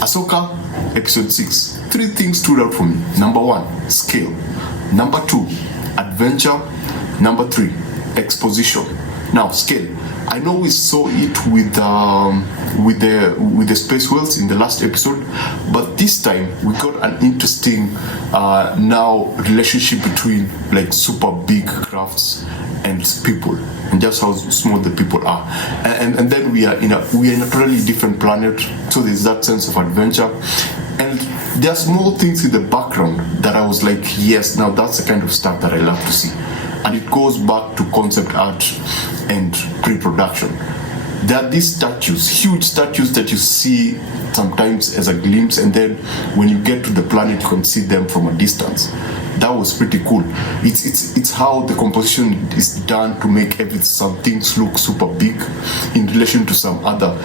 Ahsoka, episode 6. 3 things stood out for me. Number 1, scale. Number 2, adventure. Number 3, exposition. Now, scale. I know we saw it with the space whales in the last episode, but this time we got an interesting now relationship between like super big crafts and people, and just how small the people are. And then we are in a totally different planet, so there's that sense of adventure. And there are small things in the background that I was like, yes, now that's the kind of stuff that I love to see. And it goes back to concept art and pre-production. There are these statues, huge statues that you see sometimes as a glimpse, and then when you get to the planet you can see them from a distance. That was pretty cool. It's how the composition is done to make some things look super big in relation to some other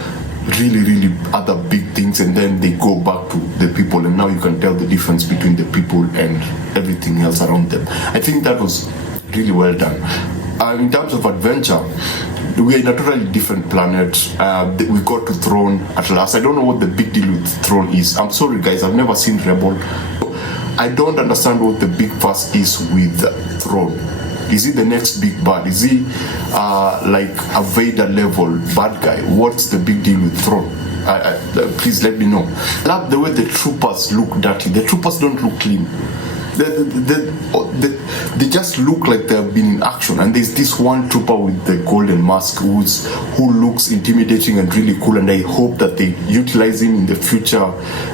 really other big things, and then they go back to the people, and now you can tell the difference between the people and everything else around them. I think that was really well done. In terms of adventure, we are in a totally different planet. We got to Thrawn at last. I don't know what the big deal with Thrawn is. I'm sorry guys, I've never seen Rebel. I don't understand what the big fuss is with Thrawn. Is he the next big bad? Is he like a Vader level bad guy? What's the big deal with Thrawn? Please let me know. I love the way the troopers look dirty. The troopers don't look clean. They just look like they've been in action. And there's this one trooper with the golden mask who looks intimidating and really cool, and I hope that they utilize him in the future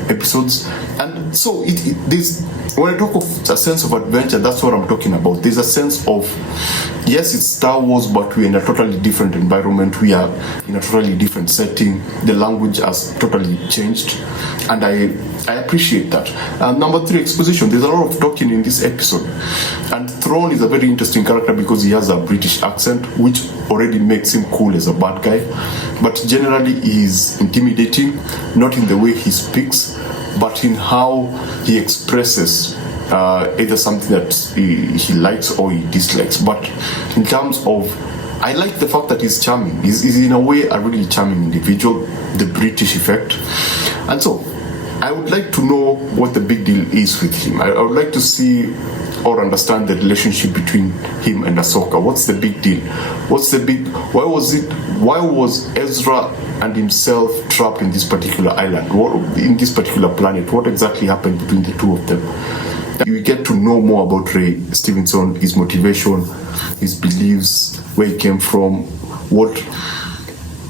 episodes. And so there's, when I talk of a sense of adventure, that's what I'm talking about. There's a sense of, yes, it's Star Wars, but we're in a totally different environment. We are in a totally different setting. The language has totally changed, and I appreciate that. Number 3, exposition. There's a lot of talking in this episode, and Thrawn is a very interesting character because he has a British accent, which already makes him cool as a bad guy, but generally he's intimidating, not in the way he speaks, but in how he expresses either something that he likes or he dislikes. But in terms of, I like the fact that he's charming. He's in a way a really charming individual, the British effect. And so I would like to know what the big deal is with him. I would like to see or understand the relationship between him and Ahsoka. What's the big deal? Why was Ezra and himself trapped in this particular island, in this particular planet? What exactly happened between the two of them? You get to know more about Ray Stevenson, his motivation, his beliefs, where he came from, what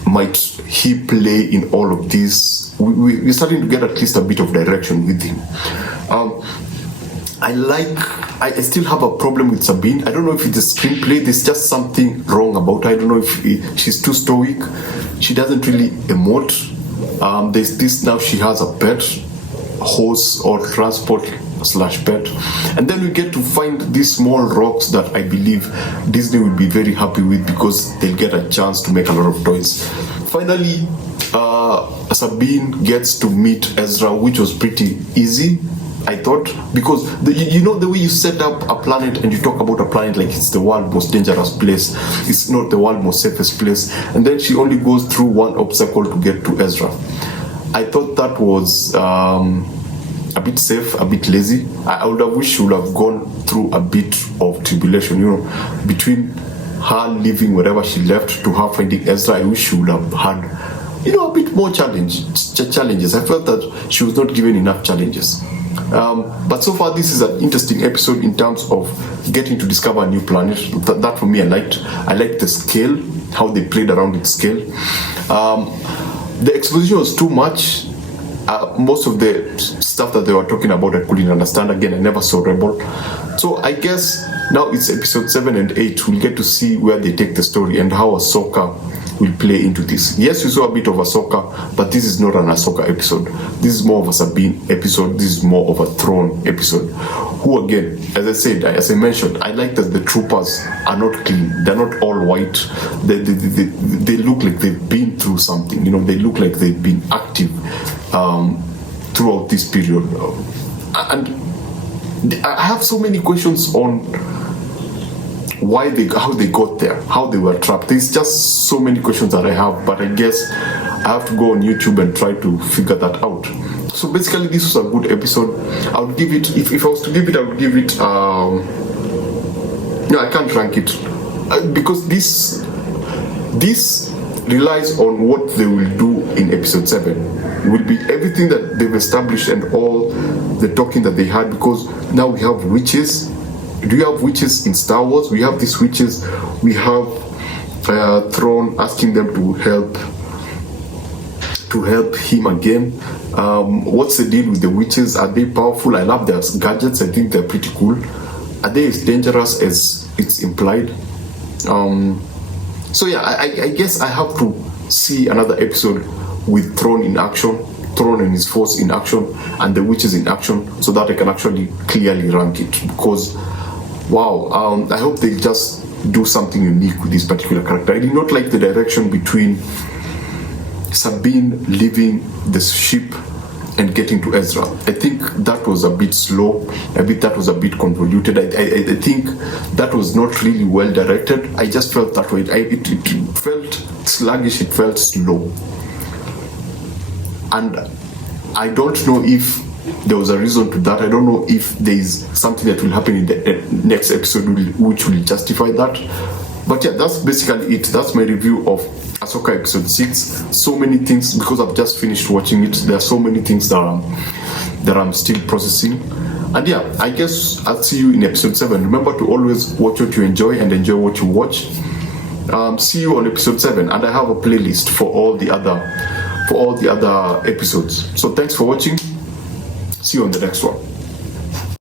might he play in all of this. We're starting to get at least a bit of direction with him. I still have a problem with Sabine. I don't know if it's a screenplay. There's just something wrong about her. I don't know if she's too stoic. She doesn't really emote. There's this now, she has a pet, horse or transport/pet. And then we get to find these small rocks that I believe Disney will be very happy with because they'll get a chance to make a lot of toys. Finally, Sabine gets to meet Ezra, which was pretty easy, I thought, because the way you set up a planet and you talk about a planet like it's the world's most dangerous place, it's not the world's most safest place, and then she only goes through one obstacle to get to Ezra. I thought that was a bit safe, a bit lazy. I would have wished she would have gone through a bit of tribulation, between her leaving wherever she left to her finding Ezra. I wish she would have had, a bit more challenges. I felt that she was not given enough challenges. But so far, this is an interesting episode in terms of getting to discover a new planet. That for me, I liked the scale, how they played around with scale. The exposition was too much. Most of the stuff that they were talking about, I couldn't understand. Again, I never saw Rebel. So I guess now it's episode 7 and 8. We'll get to see where they take the story and how Ahsoka will play into this. Yes, we saw a bit of Ahsoka, but this is not an Ahsoka episode. This is more of a Sabine episode. This is more of a Thrawn episode. Who, again, as I mentioned, I like that the troopers are not clean. They're not all white. They look like they've been through something. They look like they've been active throughout this period. And I have so many questions on how they got there, how they were trapped. There's just so many questions that I have, but I guess I have to go on YouTube and try to figure that out. So basically, this was a good episode. I would give it, if I was to give it, I would give it, no, I can't rank it, because this relies on what they will do in episode 7. It will be everything that they've established and all the talking that they had, because now we have witches. Do you have witches in Star Wars? We have these witches. We have Thrawn asking them to help him again. What's the deal with the witches? Are they powerful? I love their gadgets. I think they're pretty cool. Are they as dangerous as it's implied? So yeah, I guess I have to see another episode with Thrawn in action, Thrawn and his force in action, and the witches in action, so that I can actually clearly rank it. Because wow, I hope they just do something unique with this particular character. I did not like the direction between Sabine leaving the ship and getting to Ezra. I think that was a bit slow, that was a bit convoluted. I think that was not really well directed. I just felt that way. It felt sluggish, it felt slow. And I don't know if there was a reason to that. I don't know if there is something that will happen in the next episode which will justify that. But yeah, that's basically it. That's my review of Ahsoka episode 6. So many things, because I've just finished watching it, there are so many things that I'm still processing. And yeah, I guess I'll see you in episode 7. Remember to always watch what you enjoy and enjoy what you watch. See you on episode 7, and I have a playlist for all the other episodes. So thanks for watching. See you on the next one.